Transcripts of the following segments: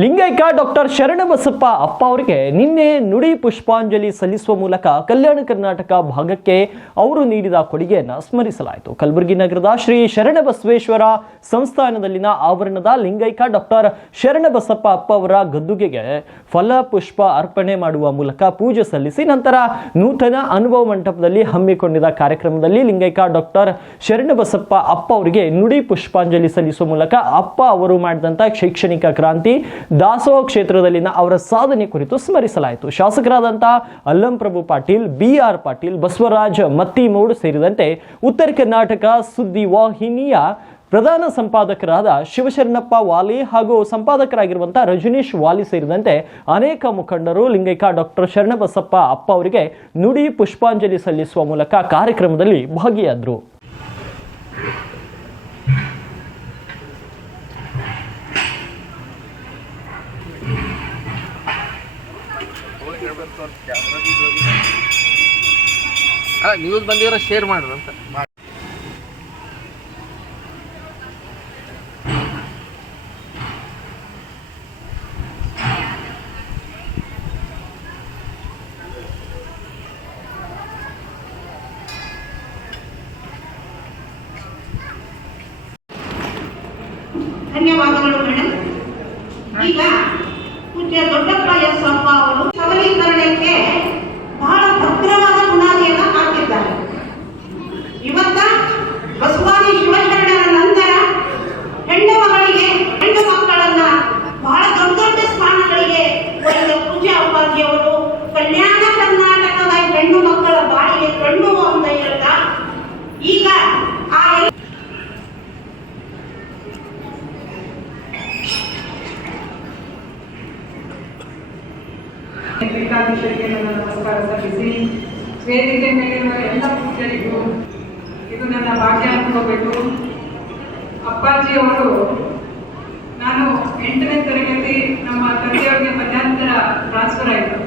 ಲಿಂಗೈಕ್ಯ ಡಾಕ್ಟರ್ ಶರಣಬಸಪ್ಪ ಅಪ್ಪ ಅವರಿಗೆ ನಿನ್ನೆ ನುಡಿ ಪುಷ್ಪಾಂಜಲಿ ಸಲ್ಲಿಸುವ ಮೂಲಕ ಕಲ್ಯಾಣ ಕರ್ನಾಟಕ ಭಾಗಕ್ಕೆ ಅವರು ನೀಡಿದ ಕೊಡುಗೆಯನ್ನು ಸ್ಮರಿಸಲಾಯಿತು. ಕಲಬುರಗಿ ನಗರದ ಶ್ರೀ ಶರಣಬಸವೇಶ್ವರ ಸಂಸ್ಥಾನದಲ್ಲಿನ ಆವರಣದ ಲಿಂಗೈಕ್ಯ ಡಾಕ್ಟರ್ ಶರಣಬಸಪ್ಪ ಅಪ್ಪ ಅವರ ಗದ್ದುಗೆಗೆ ಫಲ ಪುಷ್ಪ ಅರ್ಪಣೆ ಮಾಡುವ ಮೂಲಕ ಪೂಜೆ ಸಲ್ಲಿಸಿ ನಂತರ ನೂತನ ಅನುಭವ ಮಂಟಪದಲ್ಲಿ ಹಮ್ಮಿಕೊಂಡಿದ್ದ ಕಾರ್ಯಕ್ರಮದಲ್ಲಿ ಲಿಂಗೈಕ್ಯ ಡಾಕ್ಟರ್ ಶರಣಬಸಪ್ಪ ಅಪ್ಪ ಅವರಿಗೆ ನುಡಿ ಪುಷ್ಪಾಂಜಲಿ ಸಲ್ಲಿಸುವ ಮೂಲಕ ಅಪ್ಪ ಅವರು ಮಾಡಿದಂಥ ಶೈಕ್ಷಣಿಕ ಕ್ರಾಂತಿ ದಾಸೋಹ ಕ್ಷೇತ್ರದಲ್ಲಿನ ಅವರ ಸಾಧನೆ ಕುರಿತು ಸ್ಮರಿಸಲಾಯಿತು. ಶಾಸಕರಾದಂತಹ ಅಲ್ಲಂ ಪ್ರಭು ಪಾಟೀಲ್, BR ಪಾಟೀಲ್, ಬಸವರಾಜ್ ಮತ್ತಿಮೂಡ್ ಸೇರಿದಂತೆ ಉತ್ತರ ಕರ್ನಾಟಕ ಸುದ್ದಿ ವಾಹಿನಿಯ ಪ್ರಧಾನ ಸಂಪಾದಕರಾದ ಶಿವಶರಣಪ್ಪ ವಾಲಿ ಹಾಗೂ ಸಂಪಾದಕರಾಗಿರುವಂತಹ ರಜನೀಶ್ ವಾಲಿ ಸೇರಿದಂತೆ ಅನೇಕ ಮುಖಂಡರು ಲಿಂಗೈಕ್ಯ ಡಾಕ್ಟರ್ ಶರಣಬಸಪ್ಪ ಅಪ್ಪ ಅವರಿಗೆ ನುಡಿ ಪುಷ್ಪಾಂಜಲಿ ಸಲ್ಲಿಸುವ ಮೂಲಕ ಕಾರ್ಯಕ್ರಮದಲ್ಲಿ ಭಾಗಿಯಾದರು. ನ್ಯೂಸ್ ಬಂದಿರೋ ಶೇರ್ ಮಾಡ್ರಿ ಅಂತ ಧನ್ಯವಾದಗಳು ಮೇಡಮ್. ಈಗ ಪೂಜ್ಯ ದೊಡ್ಡಪ್ಪ ಎಸ್ ಅಪ್ಪ ಅವರು ಸಬಲೀಕರಣಕ್ಕೆ ಬಹಳ ಭದ್ರವಾದ ಬುನಾದಿಯನ್ನ ಹಾಕಿದ್ದಾರೆ. ಇವತ್ತ ಬಸವಾದಿ ಶಿವಶರಣರ ನಂತರ ಹೆಣ್ಣು ಮಕ್ಕಳನ್ನ ಬಹಳ ದೊಡ್ಡ ದೊಡ್ಡ ಸ್ಥಾನಗಳಿಗೆ ಒಯ್ದ ಪೂಜ್ಯ ಅಪ್ಪಾಜಿಯವರು ಕಲ್ಯಾಣ ಕರ್ನಾಟಕದ ಹೆಣ್ಣು ಮಕ್ಕಳ ಬಾಳಿಗೆ ಕಣ್ಣು ಅಂತ ಹೇಳ್ತಾ ಈಗ ಆ ಪೀಠಾಧೀಶರಿಗೆ ನನ್ನ ನಮಸ್ಕಾರ ಸಲ್ಲಿಸಿ ವೇದಿಕೆ ಮೇಲಿರುವ ಎಲ್ಲ ಪೂಜ್ಯರಿಗೂ ಇದು ನನ್ನ ಭಾಗ್ಯ ಅನ್ಕೋಬೇಕು. ಅಪ್ಪಾಜಿಯವರು ನಾನು 8ನೇ ತರಗತಿ ನಮ್ಮ ತಂದೆಯವರಿಗೆ ಮಧ್ಯಂತರ ಟ್ರಾನ್ಸ್ಫರ್ ಆಯಿತು.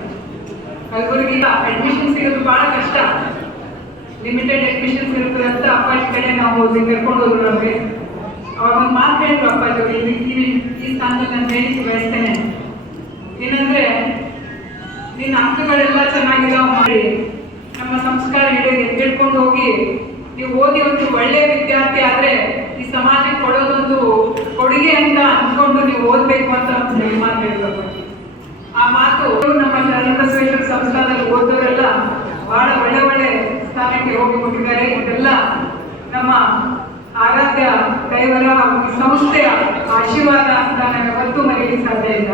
ಕಲಬುರಗಿ ಅಡ್ಮಿಷನ್ ಸಿಗೋದು ಭಾಳ ಕಷ್ಟ, ಲಿಮಿಟೆಡ್ ಅಡ್ಮಿಷನ್ಸ್ ಇರ್ತದೆ ಅಂತ ಅಪ್ಪಾಜಿ ಕಡೆ ನಾವು ಕರ್ಕೊಂಡು ಹೋದ್ರು. ನಮಗೆ ಅವಾಗ ಒಂದು ಮಾತು ಹೇಳಿದ್ರು ಅಪ್ಪಾಜಿಯವರು, ಈ ಸ್ಥಾನದಲ್ಲಿ ನಾನು ಬೇಡಿಕೆ ಬಯಸ್ತೇನೆ, ಏನಂದ್ರೆ ನಿನ್ನ ಅಂಕಗಳೆಲ್ಲ ಚೆನ್ನಾಗಿದಾವ ಮಾಡಿ ನಮ್ಮ ಸಂಸ್ಕಾರ ಹಿಡ್ಕೊಂಡು ಹೋಗಿ ನೀವು ಓದಿ ಒಂದು ಒಳ್ಳೆ ವಿದ್ಯಾರ್ಥಿ ಆದ್ರೆ ಈ ಸಮಾಜಕ್ಕೆ ಕೊಡೋದೊಂದು ಕೊಡುಗೆ ಅಂತ ಅಂದ್ಕೊಂಡು ನೀವು ಓದ್ಬೇಕು ಅಂತ ಒಂದು ಮಾತು ಹೇಳಿದ್ರು. ಆ ಮಾತು ನಮ್ಮ ಶರಣಬಸವೇಶ್ವರ ಸಂಸ್ಥಾನದಲ್ಲಿ ಓದೋರೆಲ್ಲ ಬಹಳ ಒಳ್ಳೆ ಸ್ಥಾನಕ್ಕೆ ಹೋಗಿಕೊಂಡಿದ್ದಾರೆ. ಇದೆಲ್ಲ ನಮ್ಮ ಆರಾಧ್ಯ ದೈವರ ಸಂಸ್ಥೆಯ ಆಶೀರ್ವಾದ ಅಂತ ನಾನು ಯಾವತ್ತೂ ಮರೆಯಲಿಕ್ಕೆ ಸಾಧ್ಯ ಇಲ್ಲ.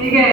ಹೀಗೆ